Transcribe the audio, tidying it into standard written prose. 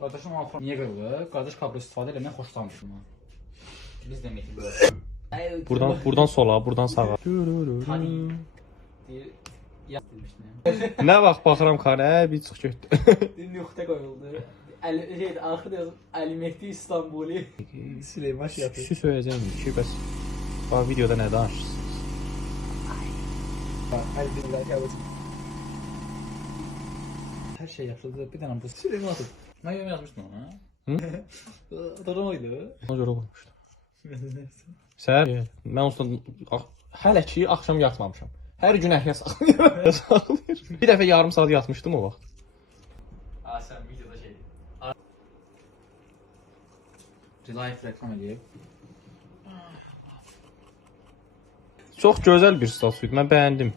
Qardaşım alfa niyə qırılır? Qardaş kablo istifadə eləmək xoşlanmır bundan. Biz demək ki böyle. Buradan sola, buradan sağa. Deyir, yap demişdim. Nə vaxt baxıram kanə, bir çıx getdi. Nöqtə qoyuldu. Axırda yazıb Əli Mehdi İstanbuli. Süleyman Şəfi. Şu söyləyəcəm ki, bəs bax videoda nə danışırsınız? Əli Bilal Kəbəs. Hər şey yapıldı. Bir dənə bu Süleyman atıb. Mən yorum yazmışdım ona. Hı? Adam oydu. Ona görə qoymuşdum. Səhər mən onsuz hələ ki axşam yatmamışam. Hər gün əhya saxlayıram. Bir dəfə yarım saat yatmışdım o vaxt. Sən videoda şey. Relife reklam edib. Çox gözəl bir status idi. Mən bəyəndim.